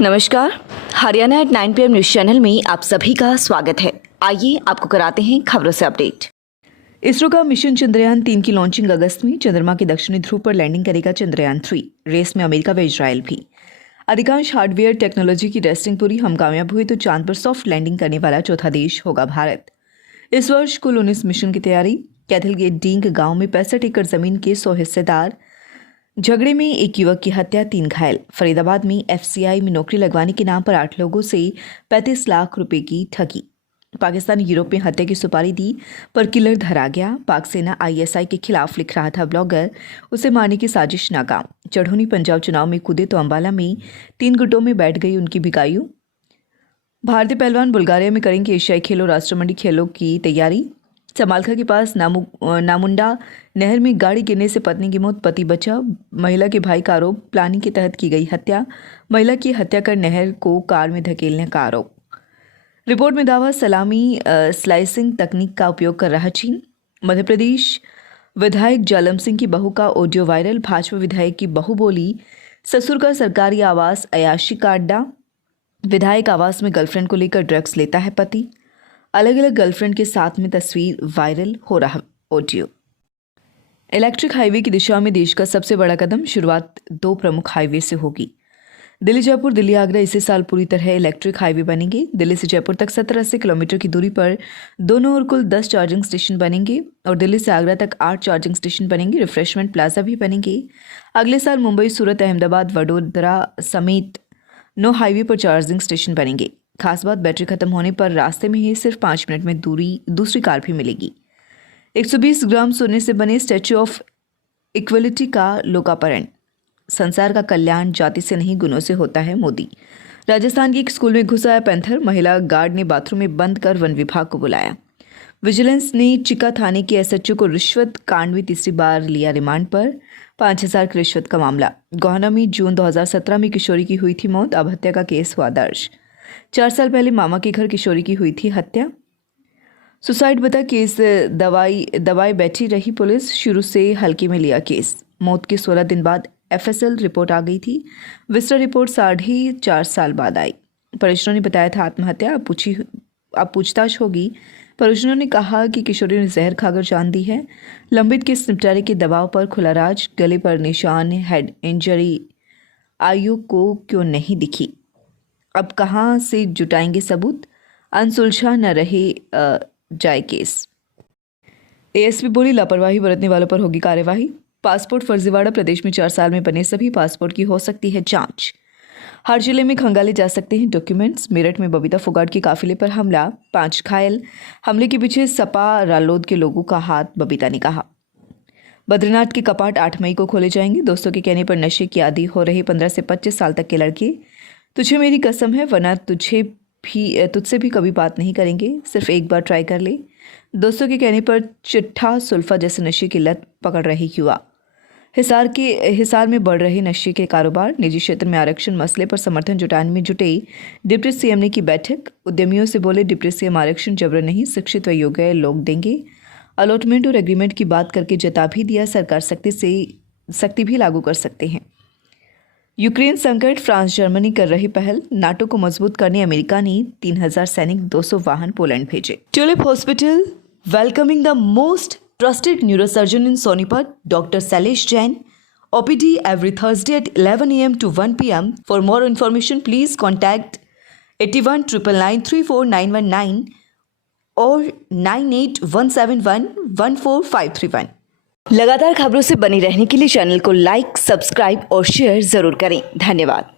नमस्कार, Haryana at 9 PM news channel में आप सभी का स्वागत है। आइए आपको कराते हैं खबरों से अपडेट। इसरो का मिशन चंद्रयान 3 की लॉन्चिंग अगस्त में चंद्रमा के दक्षिणी ध्रुव पर लैंडिंग करेगा। चंद्रयान 3 रेस में अमेरिका व इजराइल भी। अधिकांश हार्डवेयर टेक्नोलॉजी की टेस्टिंग पूरी, हम कामयाब हुए तो चांद पर सॉफ्ट लैंडिंग करने वाला चौथा देश होगा भारत। इस वर्ष कुल 19 मिशन की तैयारी। कैथल के डींग गांव में 65 एकड़ जमीन के 100 हिस्सेदार। झगड़े में एक युवक की हत्या, 3 घायल। फरीदाबाद में FCI में नौकरी लगवाने के नाम पर 8 लोगों से 35 लाख रुपए की ठगी। पाकिस्तान यूरोप में हत्या की सुपारी दी पर किलर धरा गया। पाक सेना ISI के खिलाफ लिख रहा था ब्लॉगर, उसे मारने की साजिश नाकाम। चढ़ौनी पंजाब चुनाव में कूदे तो अंबाला में 3 गुटों में बैठ गई उनकी बिकायू। भारतीय पहलवान बुल्गारिया में करेंगे एशियाई खेलों राष्ट्रमंडल खेलों की तैयारी। समालखा के पास नामुंडा नहर में गाड़ी गिरने से पत्नी की मौत, पति बचा। महिला के भाई का आरोप, प्लानिंग के तहत की गई हत्या। महिला की हत्या कर नहर को कार में धकेलने का आरोप। रिपोर्ट में दावा, सलामी स्लाइसिंग तकनीक का उपयोग कर रहा चीन। मध्य प्रदेश विधायक जालम सिंह की बहू का ऑडियो वायरल। भाजपा विधायक की बहू बोली, ससुर का सरकारी आवास अयाशी का अड्डा। विधायक आवास में गर्लफ्रेंड को लेकर ड्रग्स लेता है पति। अलग अलग गर्लफ्रेंड के साथ में तस्वीर वायरल हो रहा ऑडियो। इलेक्ट्रिक हाईवे की दिशा में देश का सबसे बड़ा कदम। शुरुआत 2 प्रमुख हाईवे से होगी। दिल्ली जयपुर, दिल्ली आगरा इसी साल पूरी तरह इलेक्ट्रिक हाईवे बनेंगे। दिल्ली से जयपुर तक 70-80 किलोमीटर की दूरी पर दोनों ओर कुल 10 चार्जिंग स्टेशन बनेंगे और दिल्ली से आगरा तक 8 चार्जिंग स्टेशन बनेंगे। रिफ्रेशमेंट प्लाजा भी बनेंगे। अगले साल मुंबई, सूरत, अहमदाबाद, वडोदरा समेत 9 हाईवे पर चार्जिंग स्टेशन बनेंगे। खास बात, बैटरी खत्म होने पर रास्ते में ही सिर्फ 5 मिनट में दूसरी कार भी मिलेगी। 120 ग्राम सोने से बने स्टैच्यू ऑफ इक्वलिटी का लोकार्पण। संसार का कल्याण जाति से नहीं गुणों से होता है, मोदी। राजस्थान के एक स्कूल में घुस आया पैंथर। महिला गार्ड ने बाथरूम में बंद कर वन विभाग को बुलाया। विजिलेंस ने चिका थाने के SHO को रिश्वत कांड में तीसरी बार लिया रिमांड पर। 5000 की रिश्वत का मामला। गोहाना में जून 2017 में किशोरी की हुई थी मौत, अब हत्या का केस हुआ दर्ज। 4 साल पहले मामा के घर किशोरी की हुई थी हत्या। सुसाइड बता केस दवाई बैठी रही पुलिस, शुरू से हल्के में लिया केस। मौत के 16 दिन बाद FSL रिपोर्ट आ गई थी। विस्टा रिपोर्ट 4.5 साल बाद आई। परिजनों ने बताया था आत्महत्या, अब पूछताछ होगी। परिजनों ने कहा कि किशोरी ने जहर खाकर जान दी है। लंबित केस निपटारे के दबाव पर खुला राज। गले पर निशान, हेड इंजरी आयोग को क्यों नहीं दिखी? अब कहां से जुटाएंगे सबूत? अनसुलझा न रहे जाए केस। ASP बोली, लापरवाही बरतने वालों पर होगी कार्यवाही। पासपोर्ट फर्जीवाड़ा, प्रदेश में 4 साल में बने सभी पासपोर्ट की हो सकती है जांच। हर जिले में खंगाले जा सकते हैं डॉक्यूमेंट्स। मेरठ में बबीता फोगाट के काफिले पर हमला, 5 घायल। हमले के पीछे सपा रालोद के लोगों का हाथ, बबीता ने कहा। बद्रीनाथ के कपाट 8 मई को खोले जाएंगे। दोस्तों के कहने पर नशे की आदी हो रहे 15 से 25 साल तक के लड़के। तुझे मेरी कसम है वरना तुझसे भी कभी बात नहीं करेंगे, सिर्फ एक बार ट्राई कर ले। दोस्तों के कहने पर चिट्ठा सुल्फा जैसे नशे की लत पकड़ रही युवा। हिसार में बढ़ रहे नशे के कारोबार। निजी क्षेत्र में आरक्षण मसले पर समर्थन जुटाने में जुटे डिप्टी CM ने की बैठक। उद्यमियों से बोले, डिप्टी CM आरक्षण जबरन नहीं, शिक्षित व योग्य लोग देंगे। अलॉटमेंट और एग्रीमेंट की बात करके जता भी दिया, सरकार सख्ती भी लागू कर सकते हैं। यूक्रेन संकट, फ्रांस जर्मनी कर रही पहल। नाटो को मजबूत करने अमेरिका ने 3000 सैनिक, 200 वाहन पोलैंड भेजे। Tulip hospital welcoming the most trusted neurosurgeon in Sonipat, Dr. Sailesh Jain. OPD every Thursday at 11 AM to 1 PM. For more information, please contact 81 999 34919 or 98 171 14531. लगातार खबरों से बनी रहने के लिए चैनल को लाइक, सब्सक्राइब और शेयर जरूर करें। धन्यवाद।